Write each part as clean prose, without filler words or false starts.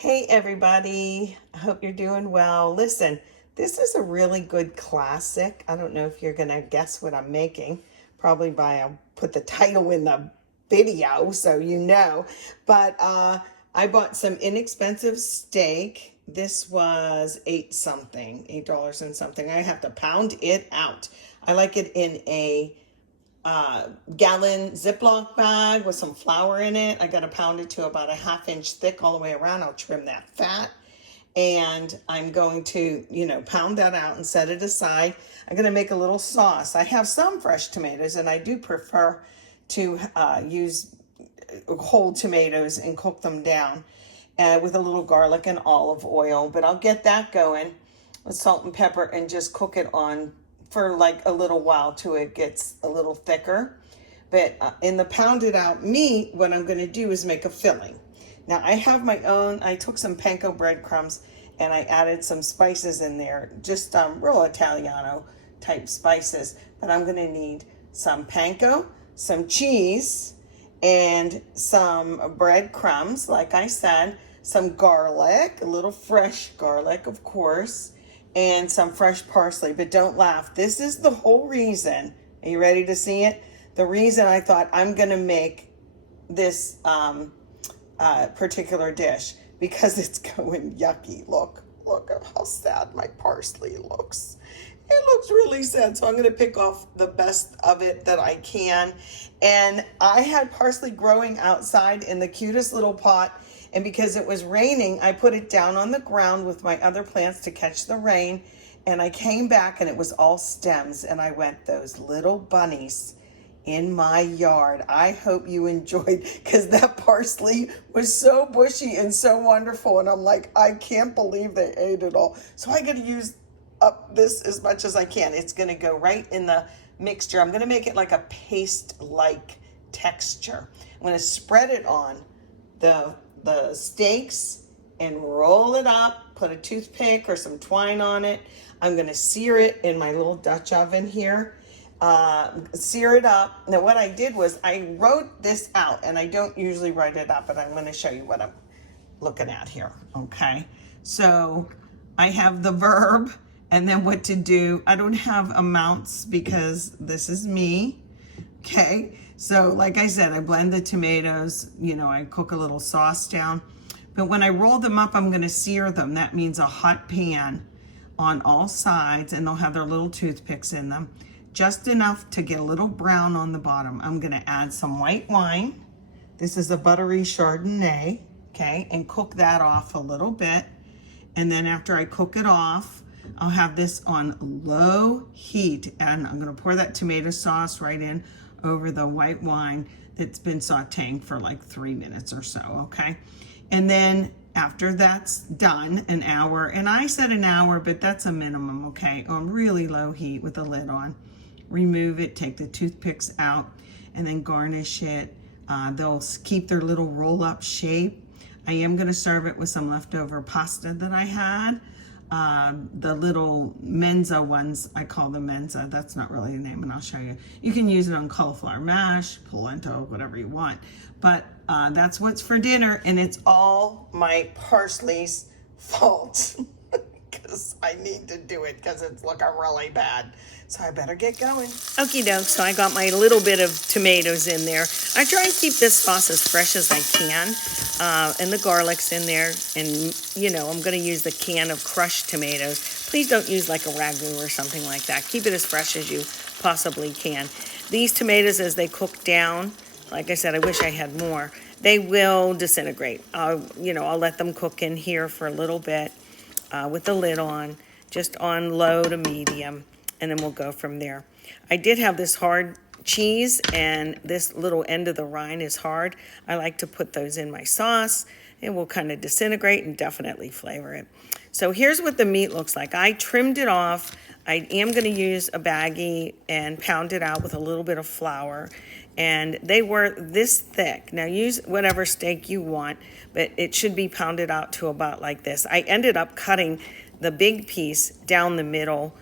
Hey everybody, I hope you're doing well. Listen, this is a really good classic. I don't know if you're gonna guess what I'm making. Probably I'll put the title in the video so you know. But I bought some inexpensive steak. This was $8 and something. I have to pound it out. I like it in a gallon Ziploc bag with some flour in it. I got to pound it to about a ½ inch thick all the way around. I'll trim that fat. And I'm going to, pound that out and set it aside. I'm going to make a little sauce. I have some fresh tomatoes, and I do prefer to use whole tomatoes and cook them down with a little garlic and olive oil. But I'll get that going with salt and pepper and just cook it on for like a little while till it gets a little thicker. But in the pounded out meat, what I'm going to do is make a filling. Now I have my own, I took some panko breadcrumbs and I added some spices in there, just real Italiano type spices. But I'm going to need some panko, some cheese, and some breadcrumbs, like I said, some garlic, a little fresh garlic, of course, and some fresh parsley. But don't laugh. This is the whole reason. Are you ready to see it? The reason I thought I'm going to make this particular dish, because it's going yucky. Look at how sad my parsley looks. It looks really sad. So I'm going to pick off the best of it that I can. And I had parsley growing outside in the cutest little pot. And because it was raining, I put it down on the ground with my other plants to catch the rain. And I came back and it was all stems. And I went, those little bunnies in my yard. I hope you enjoyed, because that parsley was so bushy and so wonderful. And I'm like, I can't believe they ate it all. So I got to use up this as much as I can. It's going to go right in the mixture. I'm going to make it like a paste-like texture. I'm going to spread it on the steaks and roll it up, put a toothpick or some twine on it. I'm going to sear it in my little Dutch oven here. Sear it up. Now what I did was I wrote this out, and I don't usually write it up, but I'm going to show you what I'm looking at here. Okay. So I have the verb and then what to do. I don't have amounts because this is me. Okay. So like I said, I blend the tomatoes, I cook a little sauce down, but when I roll them up, I'm going to sear them. That means a hot pan on all sides, and they'll have their little toothpicks in them. Just enough to get a little brown on the bottom. I'm going to add some white wine. This is a buttery Chardonnay, okay, and cook that off a little bit. And then after I cook it off, I'll have this on low heat, and I'm going to pour that tomato sauce right in over the white wine that's been sauteing for like 3 minutes or so, okay? And then after that's done, an hour, and I said an hour, but that's a minimum, okay, on really low heat with the lid on. Remove it, take the toothpicks out, and then garnish it. They'll keep their little roll-up shape. I am going to serve it with some leftover pasta that I had. The little Menza ones, I call them Menza. That's not really the name, and I'll show you. You can use it on cauliflower mash, polenta, whatever you want. But that's what's for dinner, and it's all my parsley's fault. Because I need to do it because it's looking really bad. So I better get going. Okie doke, so I got my little bit of tomatoes in there. I try and keep this sauce as fresh as I can. And the garlic's in there. And, I'm going to use the can of crushed tomatoes. Please don't use like a Ragu or something like that. Keep it as fresh as you possibly can. These tomatoes, as they cook down, like I said, I wish I had more, they will disintegrate. I'll let them cook in here for a little bit. With the lid on, just on low to medium, and then we'll go from there. I did have this hard cheese, and this little end of the rind is hard. I like to put those in my sauce. It will kind of disintegrate and definitely flavor it. So here's what the meat looks like. I trimmed it off. I am going to use a baggie and pound it out with a little bit of flour. And they were this thick. Now use whatever steak you want, but it should be pounded out to about like this. I ended up cutting the big piece down the middle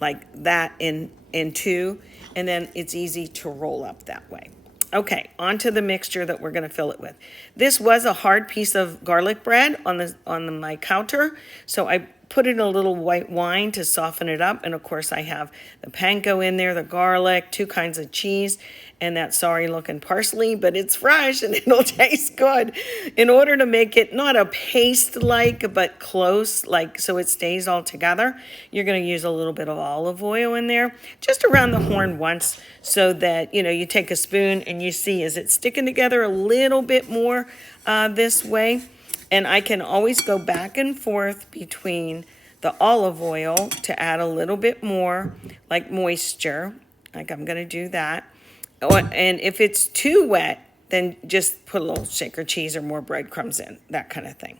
like that in two, and then it's easy to roll up that way. Okay, onto the mixture that we're going to fill it with. This was a hard piece of garlic bread on my counter, so I put in a little white wine to soften it up. And of course, I have the panko in there, the garlic, 2 kinds of cheese, and that sorry looking parsley, but it's fresh and it'll taste good. In order to make it not a paste-like, but close, like so it stays all together, you're going to use a little bit of olive oil in there, just around the horn once, so that, you know, you take a spoon and you see, is it sticking together a little bit more this way? And I can always go back and forth between the olive oil to add a little bit more, like moisture, like I'm going to do that. And if it's too wet, then just put a little shaker cheese or more breadcrumbs in, that kind of thing.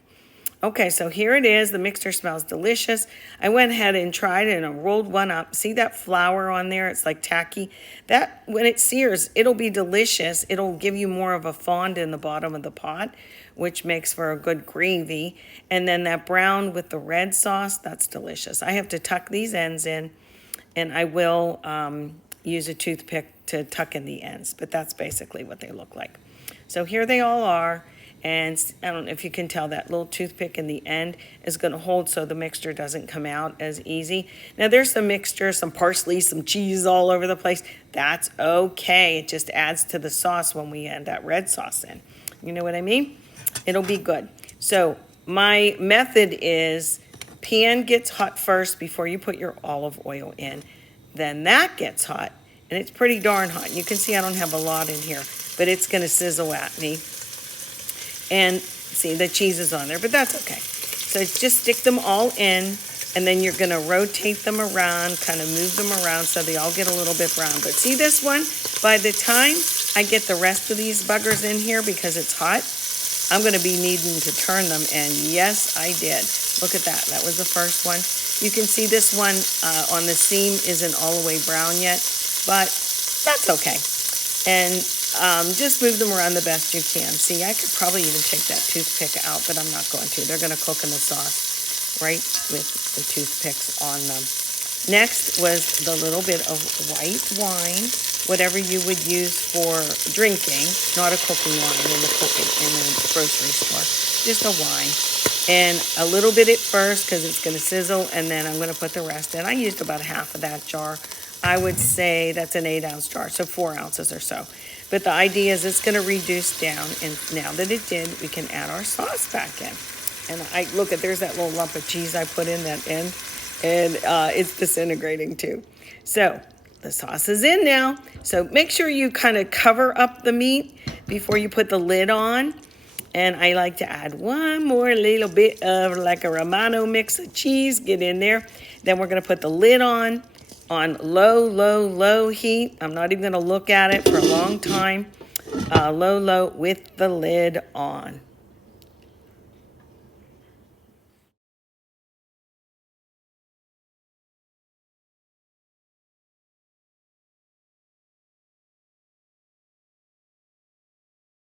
Okay, so here it is. The mixture smells delicious. I went ahead and tried it and I rolled one up. See that flour on there? It's like tacky. That, when it sears, it'll be delicious. It'll give you more of a fond in the bottom of the pot, which makes for a good gravy. And then that brown with the red sauce, that's delicious. I have to tuck these ends in, and I will use a toothpick to tuck in the ends, but that's basically what they look like. So here they all are. And I don't know if you can tell, that little toothpick in the end is going to hold so the mixture doesn't come out as easy. Now there's some mixture, some parsley, some cheese all over the place. That's okay. It just adds to the sauce when we add that red sauce in. You know what I mean? It'll be good. So my method is pan gets hot first before you put your olive oil in. Then that gets hot, and it's pretty darn hot. You can see I don't have a lot in here, but it's going to sizzle at me. And see, the cheese is on there, but that's okay. So just stick them all in, and then you're going to rotate them around, kind of move them around so they all get a little bit brown. But see this one? By the time I get the rest of these buggers in here, because it's hot, I'm going to be needing to turn them, and yes, I did. Look at that. That was the first one. You can see this one on the seam isn't all the way brown yet, but that's okay. And just move them around the best you can. See, I could probably even take that toothpick out, but I'm not going to. They're going to cook in the sauce right with the toothpicks on them. Next was the little bit of white wine, whatever you would use for drinking, not a cooking wine in the grocery store, just a wine. And a little bit at first because it's going to sizzle, and then I'm going to put the rest in. I used about half of that jar. I would say that's an 8-ounce jar, so 4 ounces or so. But the idea is it's going to reduce down, and now that it did, we can add our sauce back in. And look at, there's that little lump of cheese I put in that end, and it's disintegrating too. So the sauce is in now. So make sure you kind of cover up the meat before you put the lid on. And I like to add one more little bit of like a Romano mix of cheese, get in there. Then we're going to put the lid on low heat. I'm not even going to look at it for a long time. Low with the lid on.